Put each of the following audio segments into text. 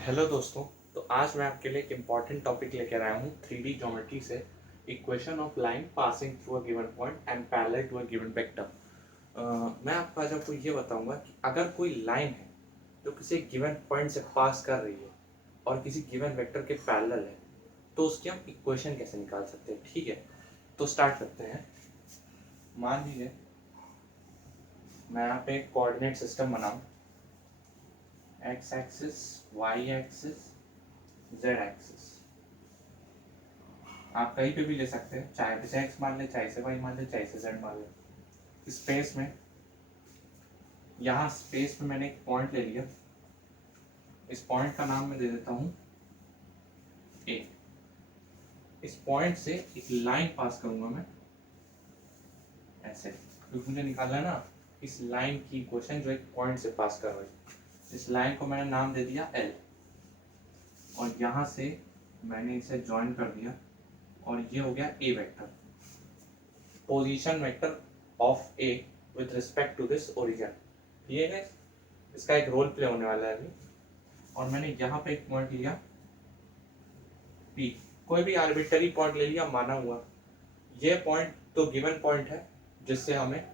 Hello दोस्तों। तो आज मैं आपके लिए एक इम्पॉर्टेंट टॉपिक लेकर आया हूँ 3D ज्योमेट्री से। Equation of line passing through a given point and parallel to a given vector. मैं आपको आज आपको ये बताऊंगा कि अगर कोई लाइन है जो किसी गिवन पॉइंट से पास कर रही है और किसी गिवन वेक्टर के पैरेलल है, तो उसकी हम इक्वेशन कैसे निकाल सकते हैं। ठीक है, तो स्टार्ट करते हैं। मान लीजिए मैं यहाँ पे एक कोऑर्डिनेट सिस्टम बनाऊँ, x axis, y axis, z axis. आप कहीं पे भी ले सकते हैं, चाहे इसे एक्स मान ले, चाहे इसे वाई मान ले, चाहे इसे जेड मान ले। स्पेस में, यहाँ स्पेस में मैंने एक पॉइंट ले लिया। इस पॉइंट का नाम मैं दे देता हूँ ए। इस पॉइंट से एक लाइन पास करूंगा मैं ऐसे, क्योंकि मुझे निकालना है ना इस लाइन की इक्वेशन जो एक पॉइंट से पास कर रही है। इस लाइन को मैंने नाम दे दिया एल, और यहाँ से मैंने इसे ज्वाइन कर दिया, और ये हो गया A vector, position vector of A with respect to this origin. ठीक है, इसका एक रोल प्ले होने वाला है अभी। और मैंने यहाँ पे एक पॉइंट लिया पी, कोई भी आर्बिट्ररी पॉइंट ले लिया माना हुआ। ये पॉइंट तो गिवन पॉइंट है जिससे हमें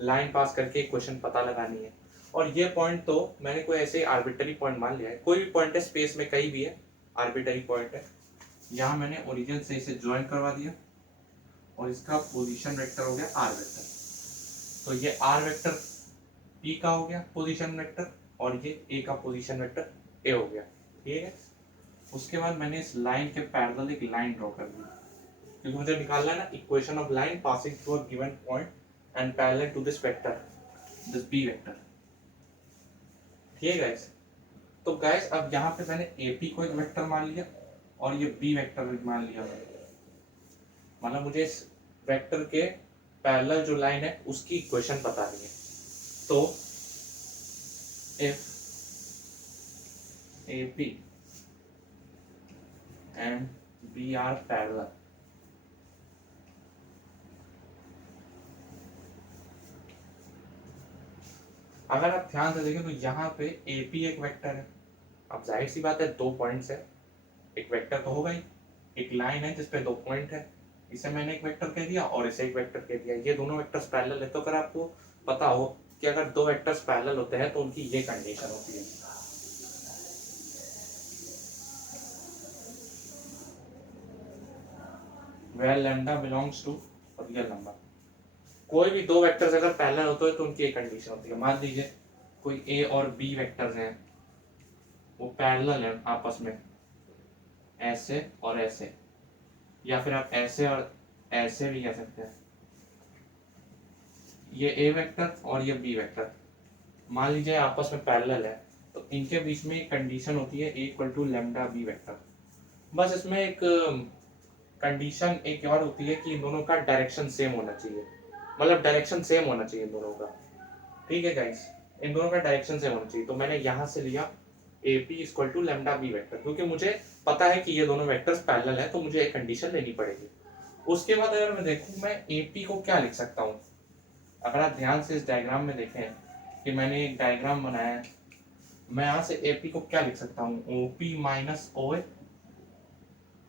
लाइन पास करके इक्वेशन पता लगानी है। और ये पॉइंट तो मैंने कोई ऐसे आर्बिट्ररी पॉइंट मान लिया है, कोई भी पॉइंट है स्पेस में, कहीं भी है, आर्बिट्ररी पॉइंट है। यहाँ मैंने ओरिजिन से इसे ज्वाइन करवा दिया, और इसका पोजीशन वेक्टर हो गया आर वेक्टर। तो ये आर वेक्टर पी का हो गया पोजीशन वेक्टर, और ये ए का पोजीशन वेक्टर ए हो गया। ठीक है, उसके बाद मैंने इस लाइन के पैरेलल एक लाइन ड्रॉ कर दी, क्योंकि मुझे निकालना है ना equation of line passing through a given point and parallel to this vector, this b vector. ठीक है गाइस, तो गाइस अब यहाँ पे मैंने एपी को एक वेक्टर मान लिया और ये बी वेक्टर मान लिया। मतलब मुझे इस वेक्टर के पैरेलल जो लाइन है उसकी इक्वेशन बतानी है। तो if AP and B are parallel, अगर आप ध्यान से देखें तो यहाँ पे AP एक वेक्टर है। अब जाहिर सी बात है, दो पॉइंट्स है, एक वेक्टर तो होगा ही। एक लाइन है जिसपे दो पॉइंट है, इसे मैंने एक वेक्टर कह दिया और इसे एक वेक्टर कह दिया। ये दोनों वेक्टर्स पैरेलल है। तो अगर आपको पता हो कि अगर दो वेक्टर्स पैरेलल होते हैं तो उनकी ये कंडीशन होती है, where lambda belongs to real number. कोई भी दो वेक्टर्स अगर पैरेलल होते हैं तो उनकी एक कंडीशन होती है। मान लीजिए कोई ए और बी वेक्टर्स हैं, वो पैरेलल हैं आपस में, ऐसे और ऐसे, या फिर आप ऐसे और ऐसे भी कह सकते हैं। ये ए वेक्टर और ये बी वेक्टर मान लीजिए आपस में पैरेलल है, तो इनके बीच में एक कंडीशन होती है A equal to lambda B vector. बस इसमें एक कंडीशन एक और होती है कि इन दोनों का डायरेक्शन सेम होना चाहिए, मतलब डायरेक्शन सेम होना चाहिए इन दोनों का। ठीक है गाइस, इन दोनों का डायरेक्शन सेम होना चाहिए। तो मैंने यहाँ से लिया a p equal to lambda B vector, क्योंकि मुझे पता है कि ये दोनों वेक्टर्स पैरेलल है, तो मुझे एक कंडीशन लेनी पड़ेगी। उसके बाद अगर मैं देखूँ मैं ए पी को क्या लिख सकता हूँ, अगर आप ध्यान से इस डायग्राम में देखें कि मैंने एक डायग्राम बनाया है, मैं यहाँ से ए पी को क्या लिख सकता हूँ, ओ पी माइनस ओ ए।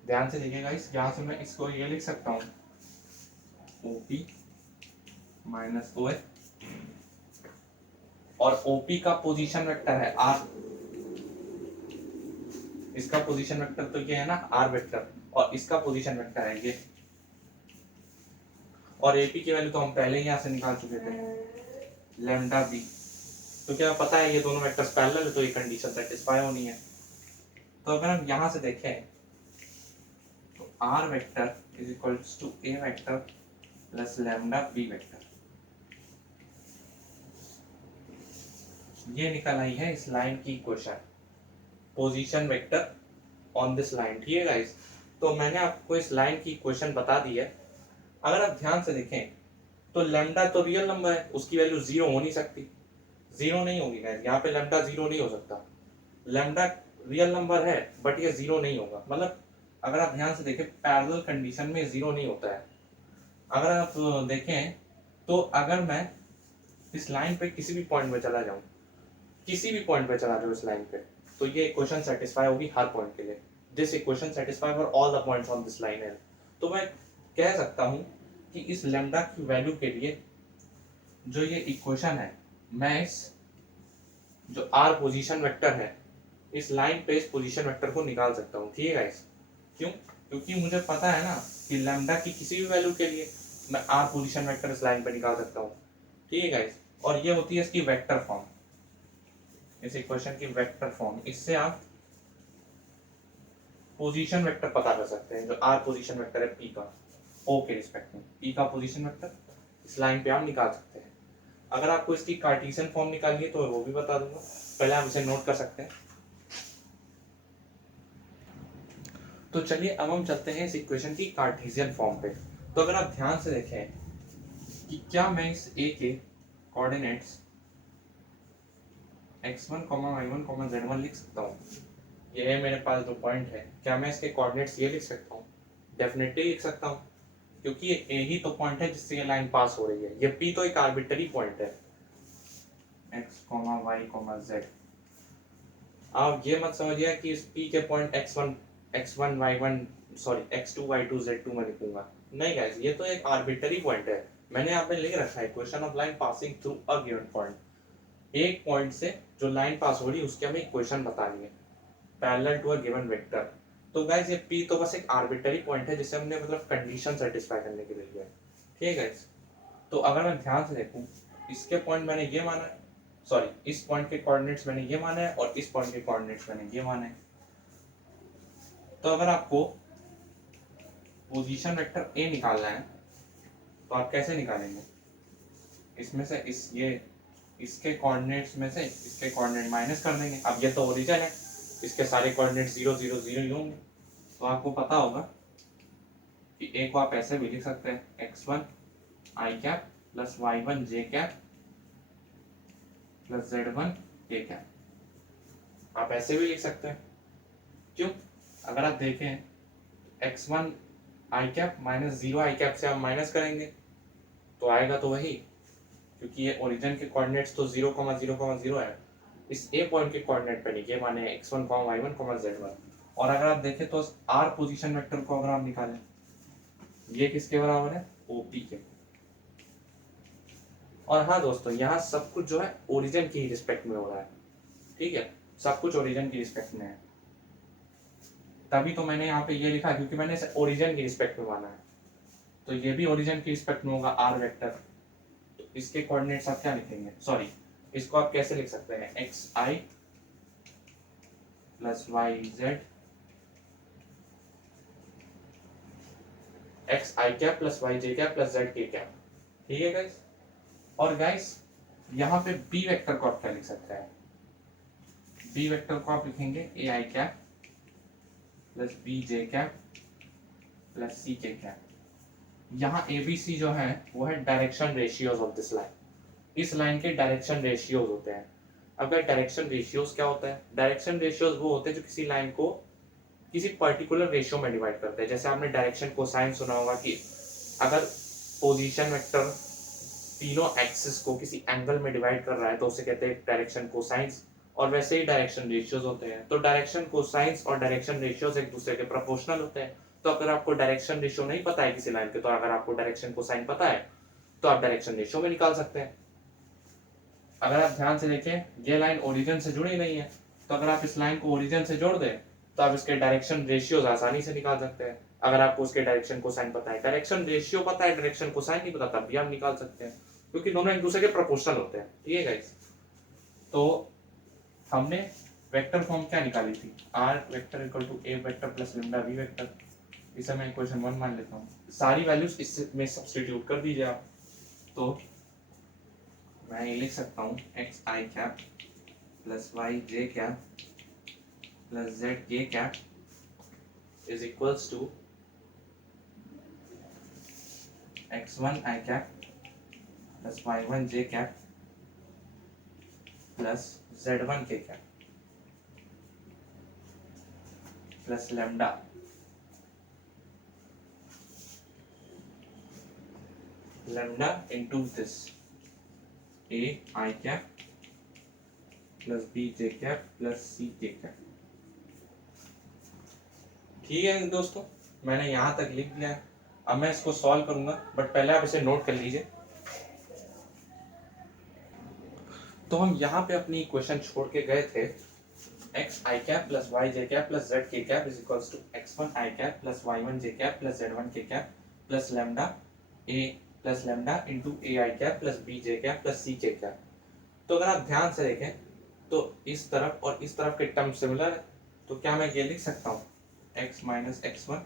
ध्यान से देखिएगा, इस यहाँ से मैं इसको ये लिख सकता हूँ, ओ पी माइनस ओ ए, और ओपी का पोजीशन वेक्टर है आर। इसका पोजीशन वेक्टर तो ये है ना आर वेक्टर, और इसका पोजीशन वेक्टर है ये। और एपी की वैल्यू तो हम पहले ही यहाँ से निकाल चुके थे, लैम्डा बी। तो क्या पता है ये दोनों वेक्टर्स पैरेलल है, तो ये कंडीशन सेटिस्फाई होनी है। तो अगर हम यहाँ से देखें तो r vector is equals to a vector plus lambda B vector, ये निकल आई है इस लाइन की equation, position vector on this line. ठीक है गाइस, तो मैंने आपको इस लाइन की इक्वेशन बता दी है। अगर आप ध्यान से देखें तो लैम्डा तो रियल नंबर है, उसकी वैल्यू जीरो हो नहीं सकती, जीरो नहीं होगी गाइस, यहाँ पे लैम्डा जीरो नहीं हो सकता। लैम्डा रियल नंबर है बट ये जीरो नहीं होगा, मतलब अगर आप ध्यान से देखें पैरेलल कंडीशन में जीरो नहीं होता है। अगर आप देखें तो अगर मैं इस लाइन पे किसी भी पॉइंट पे चला जाऊं, किसी भी पॉइंट पे चला जाऊं इस लाइन पे, तो ये इक्वेशन सेटिस्फाई होगी हर पॉइंट के लिए। This equation satisfy for all the points on this line L. तो मैं कह सकता हूँ कि इस लैम्डा की वैल्यू के लिए जो ये इक्वेशन है, मैं इस जो आर पोजीशन वेक्टर है, इस लाइन पे इस पोजीशन वेक्टर को निकाल सकता हूँ। ठीक है गाइस, क्यों? क्योंकि मुझे पता है ना कि लैम्डा की किसी भी वैल्यू के लिए मैं आर पोजीशन वेक्टर इस लाइन पे निकाल सकता हूँ। ठीक है गाइस, और ये होती है इसकी वेक्टर फॉर्म, इस इक्वेशन की वेक्टर फॉर्म। इससे आप पोजीशन वेक्टर पता कर सकते हैं, जो आर पोजीशन वेक्टर है पी का, ओ के रिस्पेक्ट में पी का पोजीशन वेक्टर इस लाइन पे आप निकाल सकते हैं। अगर आपको इसकी कार्टेशियन फॉर्म निकालनी है तो वो भी बता दूंगा, पहले आप इसे नोट कर सकते हैं। तो चलिए अब हम चलते हैं इस इक्वेशन की कार्टेशियन फॉर्म पे। तो अगर आप ध्यान से देखें कि क्या मैं इस ए के कोऑर्डिनेट्स x1, y1, z1 लिख सकता हूँ? ये है मेरे पास जो पॉइंट है, क्या मैं इसके कोऑर्डिनेट्स ये लिख सकता हूँ? डेफिनेटली लिख सकता हूँ, क्योंकि ये ए ही तो पॉइंट है जिससे ये लाइन पास हो रही है। ये पी तो एक आर्बिट्ररी पॉइंट है, x, y, z। आप ये मत समझिए कि इस पी के point x1 y1 sorry x2 y2 z2 में लिखूंगा। नहीं गाइस, ये तो एक आर्बिट्ररी पॉइंट है। मैंने यहाँ पे लिख रखा है equation of line passing through a given point. एक पॉइंट से जो लाइन पास हो रही है उसकी हमें इक्वेशन बतानी है parallel to a given vector. तो गाइस ये पी तो बस एक आर्बिट्ररी पॉइंट है जिसे हमने मतलब कंडीशन सेटिस्फाई करने के लिए लिया है। ठीक है गाइस, तो अगर मैं ध्यान से देखूं, इसके पॉइंट मैंने ये माना है, सॉरी इस पॉइंट के कोऑर्डिनेट्स मैंने ये माना है और इस पॉइंट के कोऑर्डिनेट्स मैंने ये माना है। तो अगर आपको पोजीशन वेक्टर ए निकालना है तो आप कैसे निकालेंगे? इसमें से इस ये इसके कोऑर्डिनेट्स में से इसके कोऑर्डिनेट माइनस कर देंगे। अब ये तो ओरिजिन है, इसके सारे कोऑर्डिनेट 0 0 0 ही होंगे। तो आपको पता होगा कि ए को आप ऐसे भी लिख सकते हैं x1 i cap plus y1 j cap plus z1 k cap. आप ऐसे भी लिख सकते हैं, क्यों? अगर आप देखें x1 i cap minus 0 i cap से आप माइनस करेंगे तो आएगा तो वही, क्योंकि ये ओरिजिन के कोऑर्डिनेट्स तो 0, 0, 0 है। इस ए पॉइंट के कोऑर्डिनेट पे नहीं, ये माने x1, y1, z1। और अगर आप देखें तो आर पोजीशन वेक्टर को अगर आप निकालें, ये किसके बराबर है? ओपी के। और हाँ दोस्तों, यहाँ सब कुछ जो है ओरिजिन की रिस्पेक्ट में हो रहा है। ठीक है, सब कुछ ओरिजिन की रिस्पेक्ट में है, तभी तो मैंने यहाँ पे ये लिखा क्योंकि मैंने इसे ओरिजिन की रिस्पेक्ट में माना है। तो ये भी ओरिजिन की रिस्पेक्ट में होगा आर वेक्टर। तो इसके कोऑर्डिनेट्स आप क्या लिखेंगे? सॉरी, इसको आप कैसे लिख सकते हैं? X I plus Y Z, x I cap plus Y J cap plus Z K cap. ठीक है गाइस, और गाइस यहाँ पे बी वेक्टर को आप क्या लिख सकते हैं? बी वेक्टर को आप लिखेंगे A I cap plus B J cap plus C K cap. यहाँ ए बी सी जो है वो है direction ratios of this line. इस लाइन के डायरेक्शन रेशियोज होते हैं। अब डायरेक्शन रेशियोज क्या होता है? डायरेक्शन रेशियोज वो होते हैं जो किसी लाइन को किसी पर्टिकुलर रेशियो में डिवाइड करते हैं। जैसे आपने डायरेक्शन कोसाइन सुना होगा कि अगर पोजीशन वेक्टर तीनों एक्सिस को किसी एंगल में डिवाइड कर रहा है तो उसे कहते हैं डायरेक्शन कोसाइंस। और वैसे ही डायरेक्शन रेशियोज होते हैं। तो डायरेक्शन कोसाइंस और डायरेक्शन रेशियोज एक दूसरे के प्रोपोर्शनल होते हैं। तो अगर आपको डायरेक्शन रेशियो नहीं पता है किसी लाइन के, तो अगर आपको डायरेक्शन कोसाइन पता है तो आप डायरेक्शन रेशियो में निकाल सकते हैं। अगर आप ध्यान से देखें, ये लाइन ओरिजिन से जुड़ी नहीं है, तो अगर आप इस लाइन को ओरिजिन से जोड़ दें तो आप इसके डायरेक्शन रेशियोज आसानी से निकाल सकते हैं। अगर आपको उसके डायरेक्शन कोसाइन पता है, डायरेक्शन रेशियो पता है, डायरेक्शन कोसाइन नहीं पता, तब भी आप निकाल सकते हैं, क्योंकि दोनों एक दूसरे के प्रोपोर्शनल होते हैं। ठीक है गाइस, तो हमने वेक्टर फॉर्म क्या निकाली थी? R vector equal to a vector plus lambda v vector. इसे मैं इक्वेशन 1 मान लेता हूँ। सारी वैल्यूज इसमें सब्स्टिट्यूट कर दीजिए आप। तो मैं ये लिख सकता हूँ X I cap plus Y J cap plus Z K cap is equals to x1 i cap plus y1 j cap plus z1 k cap plus lambda lambda into this a i cap plus B J cap plus C K cap. ठीक है दोस्तों, मैंने यहाँ तक लिख दिया है। अब मैं इसको सॉल्व करूंगा, बट पहले आप इसे नोट कर लीजिए। तो हम यहाँ पे अपनी इक्वेशन छोड़ के गए थे, X I cap plus Y J cap plus Z K cap is equals to X one I cap plus Y one J cap plus Z one K cap plus lambda A plus lambda into A I cap plus B J cap plus C K cap. तो अगर आप ध्यान से देखें तो इस तरफ और इस तरफ के टर्म सिमिलर है, तो क्या मैं ये लिख सकता हूँ x minus x one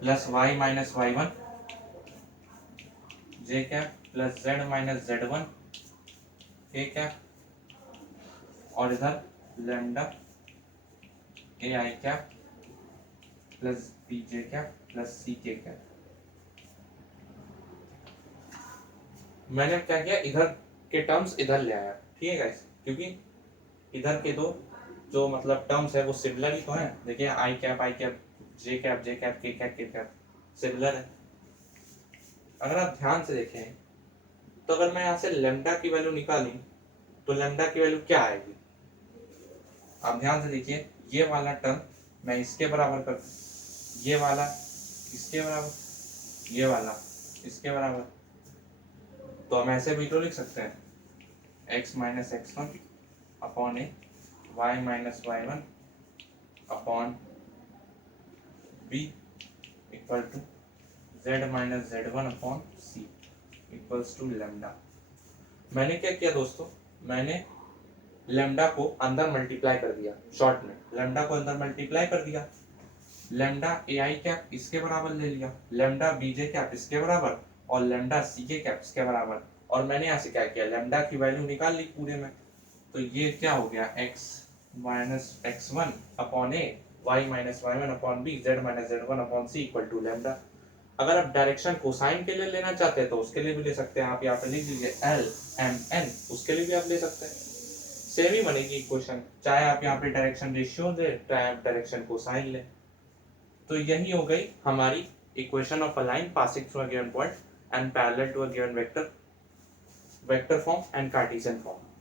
plus Y minus Y one J cap plus Z minus Z one K cap और इधर lambda A I cap plus B J cap plus C K cap. मैंने क्या किया, इधर के टर्म्स इधर ले आया। ठीक है गाइस, क्योंकि इधर के दो जो मतलब टर्म्स है वो सिमिलर ही तो है। देखिए आई कैप जे कैप के कैप सिमिलर है। अगर आप ध्यान से देखें तो अगर मैं यहाँ से लैम्डा की वैल्यू निकालूं तो लैम्डा की वैल्यू क्या आएगी, आप ध्यान से देखिए। ये वाला टर्म मैं इसके बराबर कर, ये वाला इसके बराबर, ये वाला इसके बराबर, तो हम ऐसे भी तो लिख सकते हैं x minus x one upon a y minus Y one upon b equal to z minus Z one upon c equals to lambda. मैंने क्या किया दोस्तों, मैंने लैम्डा को अंदर मल्टीप्लाई कर दिया। शॉर्ट में लैम्डा को अंदर मल्टीप्लाई कर दिया, लैम्डा ए आई कैप इसके बराबर ले लिया, लैम्डा बी जे कैप इसके बराबर और लैम्डा सी के कैप इसके बराबर। और मैंने यहाँ से क्या किया, लैम्डा की वैल्यू निकाल ली पूरे में। तो ये क्या हो गया, x minus x one upon a y minus Y one upon b z minus Z one upon c equal to lambda. अगर आप डायरेक्शन कोसाइन के लिए लेना चाहते हैं तो उसके लिए भी ले सकते हैं। आप यहाँ पे लिख लीजिए एल एम एन, उसके लिए भी आप ले सकते हैं। सेम ही बनेगी इक्वेशन, चाहे आप यहाँ पे डायरेक्शन रेशियो दे चाहे आप डायरेक्शन कोसाइन ले। तो यही हो गई हमारी equation of a line passing through a given point and parallel to a given vector, vector form and Cartesian form.